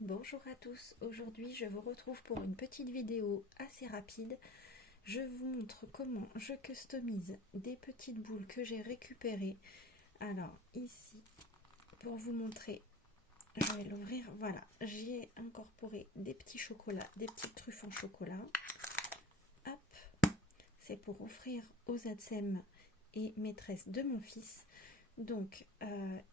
Bonjour à tous, aujourd'hui je vous retrouve pour une petite vidéo assez rapide. Je vous montre comment je customise des petites boules que j'ai récupérées. Alors ici, pour vous montrer, je vais l'ouvrir, voilà, j'y ai incorporé des petits chocolats, des petites truffes en chocolat. Hop, c'est pour offrir aux ATSEM et maîtresses de mon fils. Donc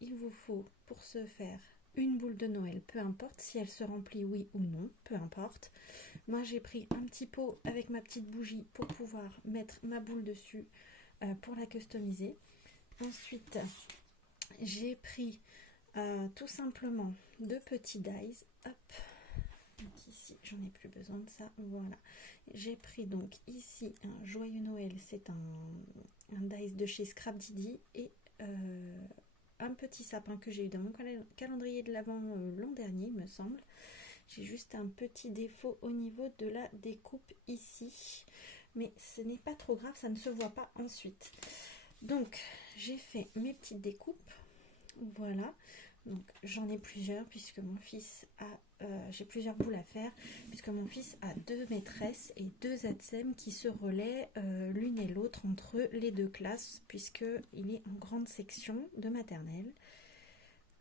il vous faut pour ce faire une boule de Noël, peu importe si elle se remplit oui ou non, peu importe. Moi j'ai pris un petit pot avec ma petite bougie pour pouvoir mettre ma boule dessus pour la customiser. Ensuite j'ai pris tout simplement deux petits dies. Hop, donc ici j'en ai plus besoin de ça, voilà. J'ai pris donc ici un joyeux Noël, c'est un dice de chez Scrap Didi et un petit sapin que j'ai eu dans mon calendrier de l'Avent l'an dernier, il me semble. J'ai juste un petit défaut au niveau de la découpe ici, mais ce n'est pas trop grave, ça ne se voit pas ensuite. Donc j'ai fait mes petites découpes, voilà. Donc j'en ai plusieurs puisque mon fils a j'ai plusieurs boules à faire puisque mon fils a deux maîtresses et deux ATSEM qui se relaient l'une et l'autre entre les deux classes puisque il est en grande section de maternelle.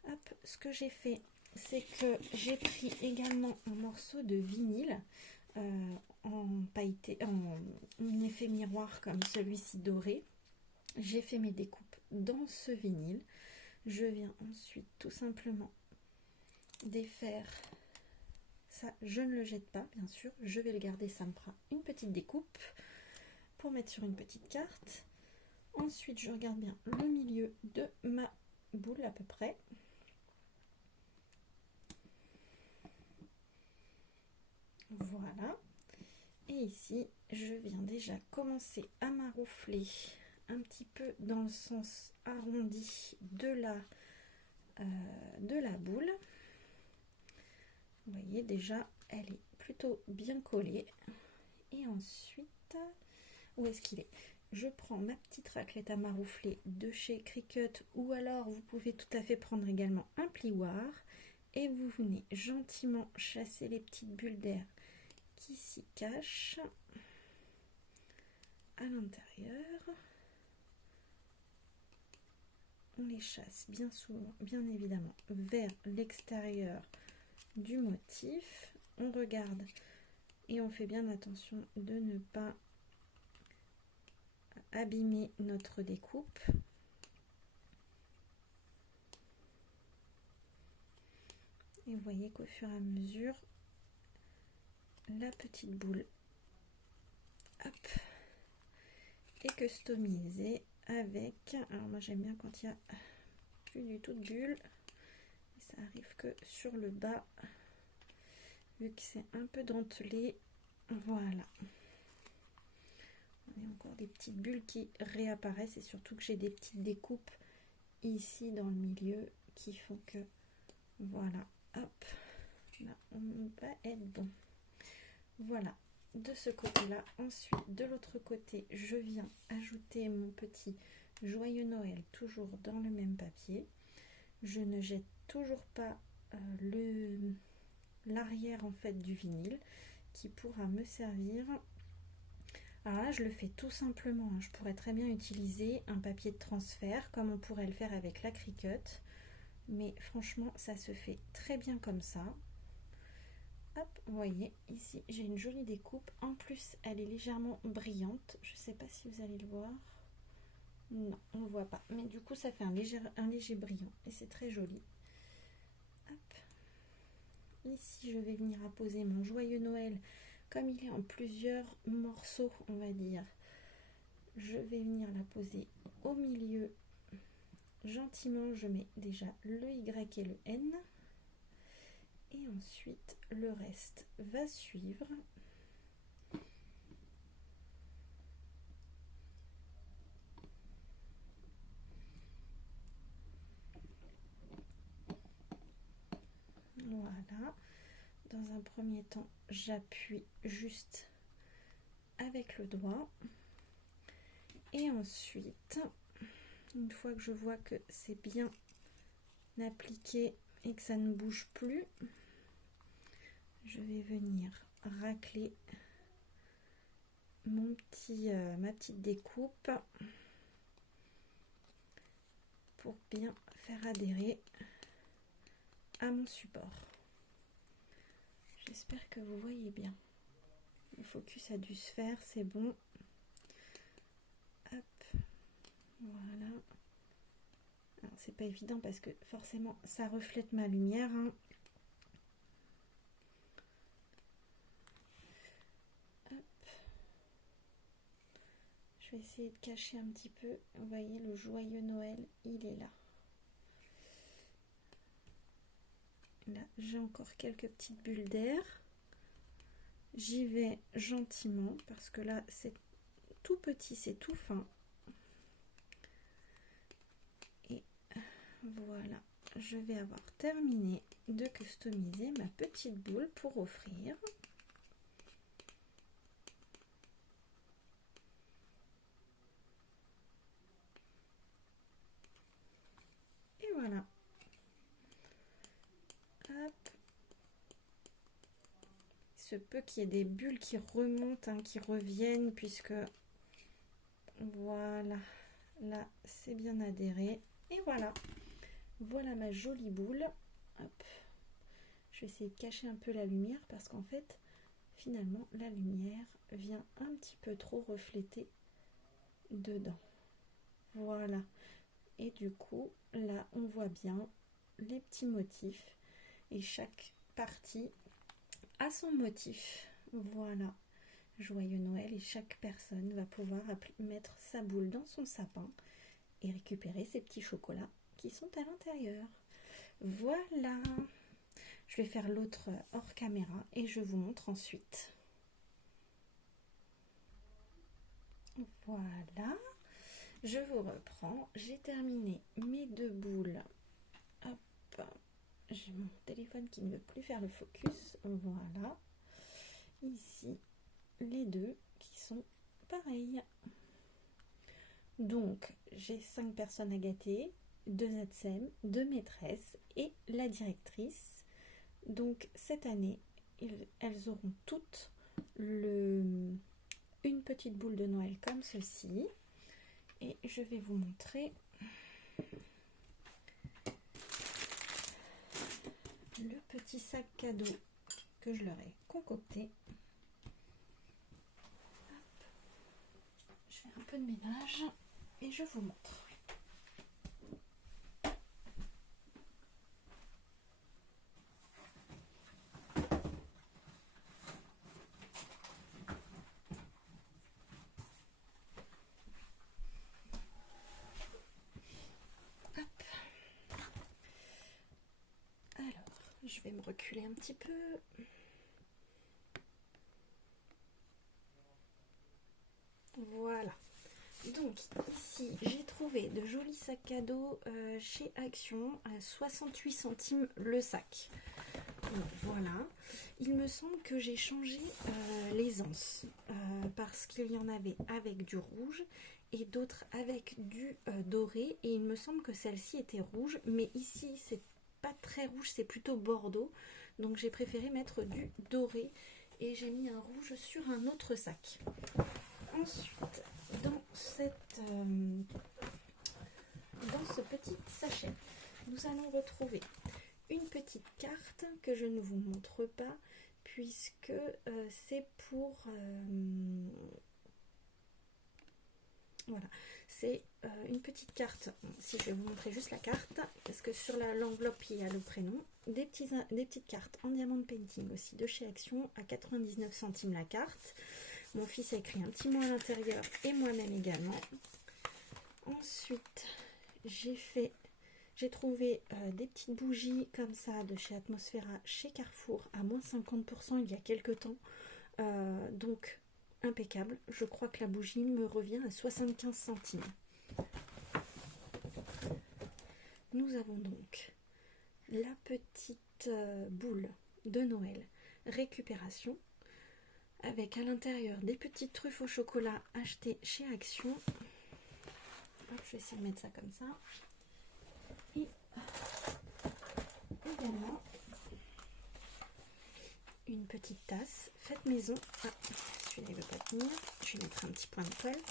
Hop, ce que j'ai fait, c'est que j'ai pris également un morceau de vinyle en pailleté, en effet miroir comme celui-ci doré. J'ai fait mes découpes dans ce vinyle. Je viens ensuite tout simplement défaire ça. Je ne le jette pas, bien sûr. Je vais le garder, ça me fera une petite découpe pour mettre sur une petite carte. Ensuite, je regarde bien le milieu de ma boule à peu près. Voilà. Et ici, je viens déjà commencer à maroufler un petit peu dans le sens arrondi de la boule. Vous voyez déjà, elle est plutôt bien collée. Et ensuite, où est-ce qu'il est? Je prends ma petite raclette à maroufler de chez Cricut, ou alors vous pouvez tout à fait prendre également un plioir. Et vous venez gentiment chasser les petites bulles d'air qui s'y cachent à l'intérieur. On les chasse bien souvent, bien évidemment, vers l'extérieur du motif. On regarde et on fait bien attention de ne pas abîmer notre découpe. Et vous voyez qu'au fur et à mesure, la petite boule, hop, est customisée avec, alors moi j'aime bien quand il y a plus du tout de bulles, ça arrive que sur le bas, vu que c'est un peu dentelé, voilà. On a encore des petites bulles qui réapparaissent et surtout que j'ai des petites découpes ici dans le milieu qui font que, voilà, hop, là on va être bon. Voilà, de ce côté-là. Ensuite, de l'autre côté, je viens ajouter mon petit joyeux Noël, toujours dans le même papier. Je ne jette toujours pas l'arrière en fait du vinyle qui pourra me servir. Alors là, je le fais tout simplement. Je pourrais très bien utiliser un papier de transfert comme on pourrait le faire avec la Cricut. Mais franchement, ça se fait très bien comme ça. Hop, vous voyez, ici j'ai une jolie découpe. En plus, elle est légèrement brillante. Je ne sais pas si vous allez le voir. Non, on ne le voit pas. Mais du coup, ça fait un léger brillant. Et c'est très joli. Hop. Ici, je vais venir apposer mon joyeux Noël. Comme il est en plusieurs morceaux, on va dire, je vais venir la poser au milieu. Gentiment, je mets déjà le Y et le N. Et ensuite, le reste va suivre. Voilà. Dans un premier temps, j'appuie juste avec le doigt. Et ensuite, une fois que je vois que c'est bien appliqué et que ça ne bouge plus, je vais venir racler ma petite découpe pour bien faire adhérer à mon support. J'espère que vous voyez bien. Le focus a dû se faire, c'est bon. Hop, voilà. Alors c'est pas évident parce que forcément ça reflète ma lumière, hein. Je vais essayer de cacher un petit peu. Vous voyez, le joyeux Noël, il est là. Là, j'ai encore quelques petites bulles d'air. J'y vais gentiment parce que là, c'est tout petit, c'est tout fin. Et voilà, je vais avoir terminé de customiser ma petite boule pour offrir. Et voilà. Hop. Il se peut qu'il y ait des bulles qui remontent, hein, qui reviennent, puisque voilà, là c'est bien adhéré. Et voilà, voilà ma jolie boule. Hop. Je vais essayer de cacher un peu la lumière parce qu'en fait, finalement, la lumière vient un petit peu trop refléter dedans. Voilà. Et du coup, là, on voit bien les petits motifs et chaque partie a son motif. Voilà. Joyeux Noël, et chaque personne va pouvoir mettre sa boule dans son sapin et récupérer ses petits chocolats qui sont à l'intérieur. Voilà. Je vais faire l'autre hors caméra et je vous montre ensuite. Voilà. Je vous reprends. J'ai terminé mes deux boules. Hop. J'ai mon téléphone qui ne veut plus faire le focus. Voilà. Ici, les deux qui sont pareils. Donc, j'ai 5 personnes à gâter, 2 ATSEM, 2 maîtresses et la directrice. Donc, cette année, elles auront toutes une petite boule de Noël comme ceci. Et je vais vous montrer le petit sac cadeau que je leur ai concocté. Hop. Je fais un peu de ménage et je vous montre. Hop. Alors, je vais me reculer un petit peu. Voilà. Donc ici j'ai trouvé de jolis sacs cadeaux chez Action à 68 centimes le sac. Donc, voilà. Il me semble que j'ai changé les anses parce qu'il y en avait avec du rouge et d'autres avec du doré, et il me semble que celle-ci était rouge, mais ici c'est pas très rouge, c'est plutôt bordeaux, donc j'ai préféré mettre du doré et j'ai mis un rouge sur un autre sac. Ensuite, dans ce petit sachet, nous allons retrouver une petite carte que je ne vous montre pas puisque c'est pour voilà, c'est une petite carte. Si je vais vous montrer juste la carte, parce que sur l'enveloppe il y a le prénom, des petites cartes en diamant painting aussi de chez Action à 99 centimes la carte. Mon fils a écrit un petit mot à l'intérieur et moi-même également. Ensuite, j'ai trouvé des petites bougies comme ça de chez Atmosphera, chez Carrefour, à moins 50% il y a quelques temps. Donc, impeccable. Je crois que la bougie me revient à 75 centimes. Nous avons donc la petite boule de Noël récupération, avec à l'intérieur des petites truffes au chocolat achetées chez Action. Hop, je vais essayer de mettre ça comme ça. Et également une petite tasse faite maison. Ah, celui-là ne veut pas tenir. Je vais mettre un petit point de colle.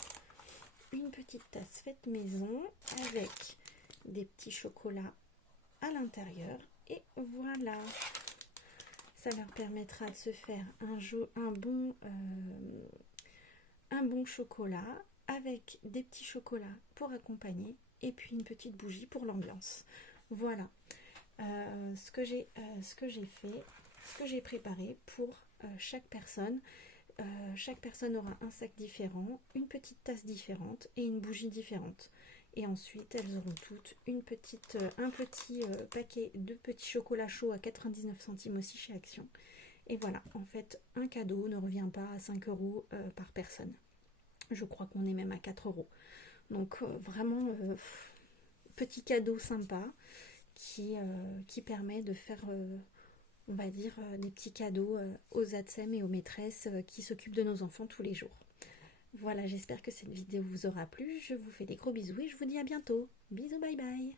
Une petite tasse faite maison avec des petits chocolats à l'intérieur. Et voilà, ça leur permettra de se faire un bon chocolat avec des petits chocolats pour accompagner et puis une petite bougie pour l'ambiance. Voilà ce que j'ai fait, ce que j'ai préparé pour chaque personne. Chaque personne aura un sac différent, une petite tasse différente et une bougie différente. Et ensuite, elles auront toutes un petit paquet de petits chocolats chauds à 99 centimes aussi chez Action. Et voilà, en fait, un cadeau ne revient pas à 5 € par personne. Je crois qu'on est même à 4 €. Donc vraiment, petit cadeau sympa qui permet de faire... on va dire, des petits cadeaux aux ATSEM et aux maîtresses qui s'occupent de nos enfants tous les jours. Voilà, j'espère que cette vidéo vous aura plu. Je vous fais des gros bisous et je vous dis à bientôt. Bisous, bye bye.